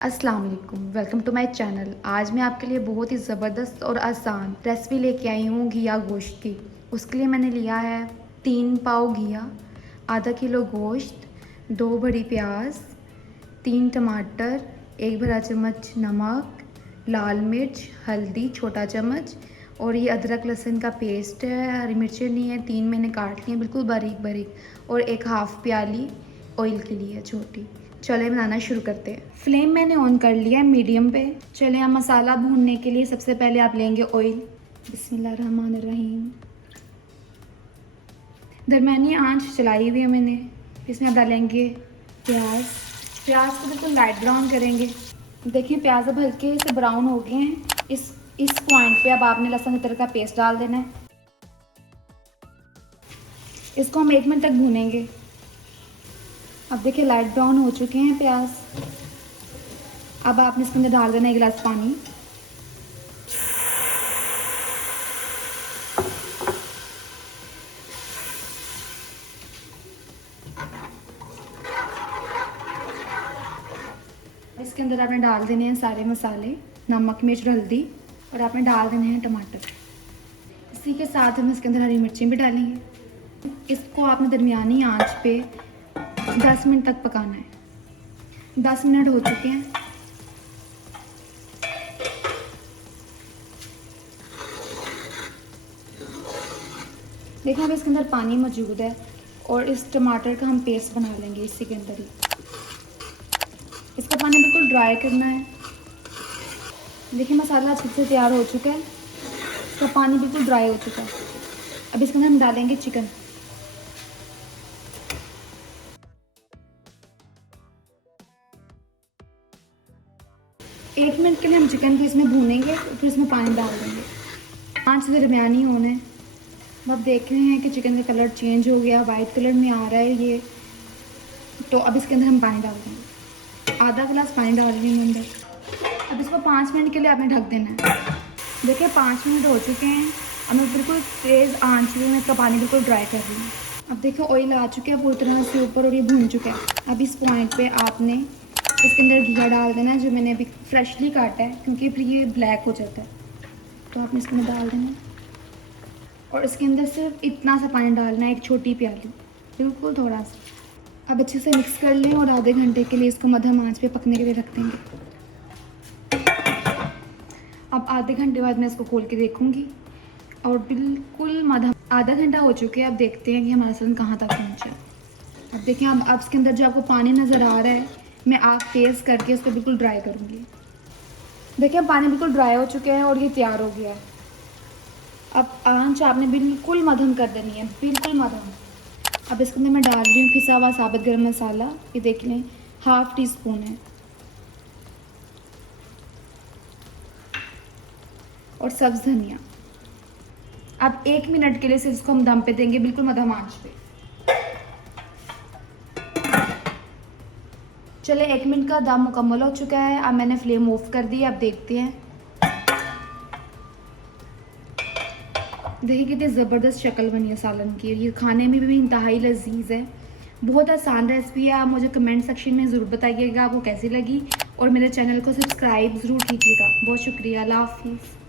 अस्सलाम वालेकुम, welcome to my channel. आज मैं आपके लिए बहुत ही ज़बरदस्त और आसान रेसिपी लेके आई हूँ घिया गोश्त की। उसके लिए मैंने लिया है 3 पाव घिया, आधा किलो गोश्त, 2 बड़ी प्याज, 3 टमाटर, 1 बड़ा चम्मच नमक, लाल मिर्च, हल्दी छोटा चम्मच और ये अदरक लहसुन का पेस्ट है। हरी मिर्चें ली हैं 3, मैंने काट ली हैं बिल्कुल बारीक बारीक, और 1 हाफ़ प्याली ऑयल के लिए छोटी। चले बनाना शुरू करते हैं। फ्लेम मैंने ऑन कर लिया है मीडियम पे। चले हम मसाला भूनने के लिए सबसे पहले आप लेंगे ऑयल। बिस्मिल्लाहिर्रहमानिर्रहीम। दरमियानी आंच चलाई हुई है मैंने। इसमें आप डालेंगे प्याज। प्याज को बिल्कुल लाइट ब्राउन करेंगे। देखिए प्याज अब हल्के से ब्राउन हो गए हैं। इस पॉइंट पे अब आपने लहसुन अदरक का पेस्ट डाल देना है। इसको हम 1 मिनट तक भूनेंगे। अब देखिए लाइट ब्राउन हो चुके हैं प्याज। अब आपने इसके अंदर डाल देना 1 गिलास पानी। इसके अंदर आपने डाल देने हैं सारे मसाले, नमक मिर्च हल्दी, और आपने डाल देने हैं टमाटर। इसी के साथ हम इसके अंदर हरी मिर्चें भी डालेंगे। इसको आपने दरमियानी आंच पे 10 मिनट तक पकाना है। 10 मिनट हो चुके हैं। देखिए अब इसके अंदर पानी मौजूद है और इस टमाटर का हम पेस्ट बना लेंगे इसी के अंदर ही। इसका पानी बिल्कुल ड्राई करना है। देखिए मसाला अच्छे से तैयार हो चुका है। इसका पानी बिल्कुल ड्राई हो चुका है। अब इसके अंदर हम डालेंगे चिकन। एक मिनट के लिए हम चिकन को इसमें भूनेंगे और फिर इसमें पानी डाल देंगे। आंच दरमियानी होना है। अब आप देख रहे हैं कि चिकन का कलर चेंज हो गया, वाइट कलर में आ रहा है ये। तो अब इसके अंदर हम पानी डाल देंगे। आधा गिलास पानी डाल देंगे अंदर। अब इसको 5 मिनट के लिए आपने ढक देना है। देखिए 5 मिनट हो चुके हैं। अब मैं बिल्कुल तेज़ आंच में इसका पानी बिल्कुल ड्राई कर रही हूँ। अब देखिए ऑयल आ चुके हैं पूरी तरह से ऊपर और ये भून चुका है। अब इस पॉइंट पे आपने इसके अंदर घिया डाल देना है जो मैंने अभी फ्रेशली काटा है, क्योंकि फिर ये ब्लैक हो जाता है। तो आपने इसके अंदर डाल देना है और इसके अंदर सिर्फ इतना सा पानी डालना है, 1 छोटी प्याली, बिल्कुल थोड़ा सा। अब अच्छे से मिक्स कर लें और आधे घंटे के लिए इसको मध्यम आंच पे पकने के लिए रख देंगे। अब आधे घंटे बाद मैं इसको खोल के देखूंगी और बिल्कुल मध्यम। आधा घंटा हो चुके हैं। अब देखते हैं कि हमारा सलन कहाँ तक पहुँचा। अब देखें अब इसके अंदर जो आपको पानी नज़र आ रहा है, मैं आग तेज़ करके इसको बिल्कुल ड्राई करूँगी। देखिए पानी बिल्कुल ड्राई हो चुके हैं और ये तैयार हो गया है। अब आंच आपने बिल्कुल मध्यम कर देनी है, बिल्कुल मध्यम। अब इसके अंदर मैं डाल रही हूँ पिसा हुआ साबुत गरम मसाला। ये देख लें, ½ टी स्पून है, और सब्ज़ धनिया। अब 1 मिनट के लिए सिर्फ इसको हम दम पे देंगे, बिल्कुल मध्यम आंच पे। चले 1 मिनट का दम मुकम्मल हो चुका है। अब मैंने फ्लेम ऑफ कर दी। अब देखते हैं। देखिए कितनी ज़बरदस्त शक्ल बनी है सालन की। ये खाने में भी इंतहाई लजीज है। बहुत आसान रेसिपी है। आप मुझे कमेंट सेक्शन में ज़रूर बताइएगा आपको कैसी लगी, और मेरे चैनल को सब्सक्राइब ज़रूर कीजिएगा। बहुत शुक्रिया। अल्लाह हाफ़िज़।